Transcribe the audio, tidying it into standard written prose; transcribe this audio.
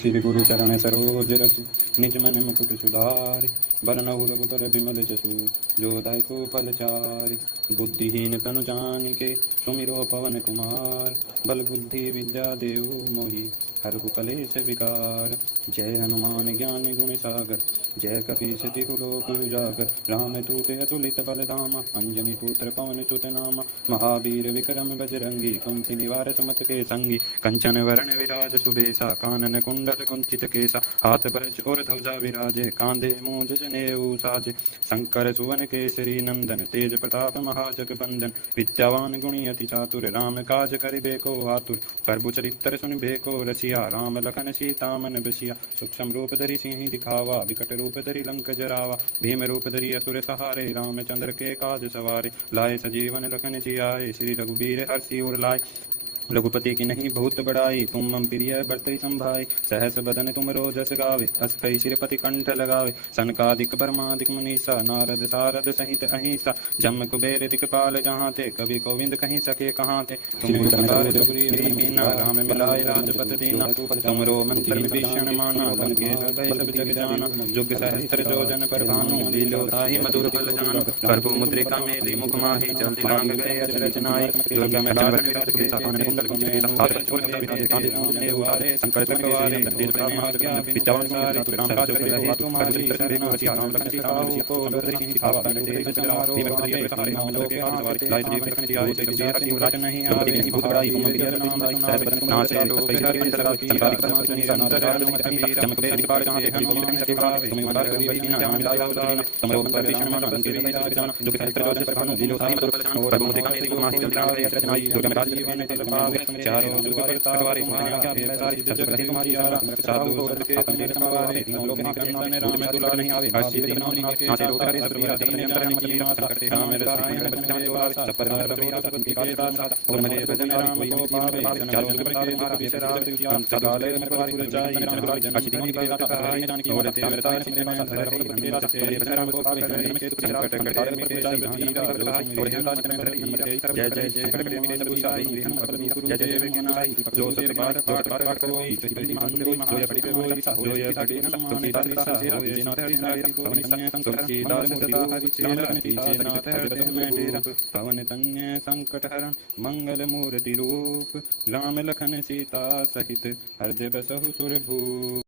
श्री गुरु चरण सरोज रज निज मन मुकुट सुधारि। बरनउँ रघुबर बिमल जसु जो दायको फल चारि। बुद्धिहीन तनु जानिके सुमिरो पवन कुमार। बल बुद्धि विद्या देहु मोहि हरहु कलेश विकार। जय हनुमान ज्ञान गुण सागर जय कपीस तिहु लोक उजागर। रामदूत अतुलित बल धामा अंजनी पुत्र पवन सुत नामा। महावीर विक्रम बजरंगी कुमति निवार सुमति के संगी। कंचन वरण विराज सुबेसा कानन कुंडल कुंचित केसा। हाथ ब्रज और ध्वजा विराजे कांधे मूंज जनेऊ साजे। शंकर सुवन केसरी नंदन तेज प्रताप महाजगबंदन। विद्यावान गुणी अति चातुर राम काज करिबे को आतुर। प्रभु चरित्र सुनिबे को रसिया राम लखन सीता मन बसिया। सूक्ष्म रूप धरि सिंह दिखावा विकट रूप धरि लंक जरावा। भीम रूप धरि असुर सहारे रामचंद्र के काज सवारे। लाए सजीवन लखन जियाए श्री रघुबीर हर्षि उर लाए। रघुपति की नहीं बहुत बड़ाई तुम मम प्रिय भरतहि संभाई। सहस बदन तुम रोजस गावे अस कई सिरपति कंठ लगावे। सनकादिक ब्रह्मादिक मुनीसा नारद सारद सहित अहिंसा। जम कुबेर दिक्पाल जहाँ ते कवि गोविंद कहीं सके कहाँ ते। तुम राम मिलाए राजपद दीना। तुमरो मंत्र विभीषण माना लंके सब जग जाना। जुग सहस्त्र जोजन पर भानु लीलो ताहि मधुर फल जाना। प्रभु मुद्रिका मेली मुख माही चलति लांग गए अचरज नाई। दुर्गम चारण शंकर चक्रवाले चारों जुग परतारे माया सारी जग रहे तुम्हारी यारा। साधु के अपने रखवारे लोग निकंदन राम दुला नहीं आवे। हर्षि दिनों नाचे रोग हरे सतुरा दीन जन की नाथ। राम रसायन बचन वासा सपर रघुवीर सपति के दासा। तुम मरे भजन राम को पावे चारों जुग परतारे माया विसरा। अंतकाले मरवारी पुर जाई जन दुला जन हर्षि दिनों की गाता कहाई जान की और तेरे रसायन सिमरे माया धर रही बंदेला तेरे भजन राम को पावे धरने में केतु संकट कंटाले में जाई वीरा और हिंदा जन धर जय जय जय कटकटे में सब साई जय जय विघ्नाई। जो सत बार पाठ कोई सही मानंदो जो पढ़ि कोई जो ये साडी न समाने तासा हो ये न धरि नाय पवन तन्य संकट दार मुरता हरि चेलन पीछे नाथ हृदय में डेरा। पवन तन्य संकट हरण मंगल मूर्ति रूप राम लखन सीता सहित हृदय बसहु सुर भूप।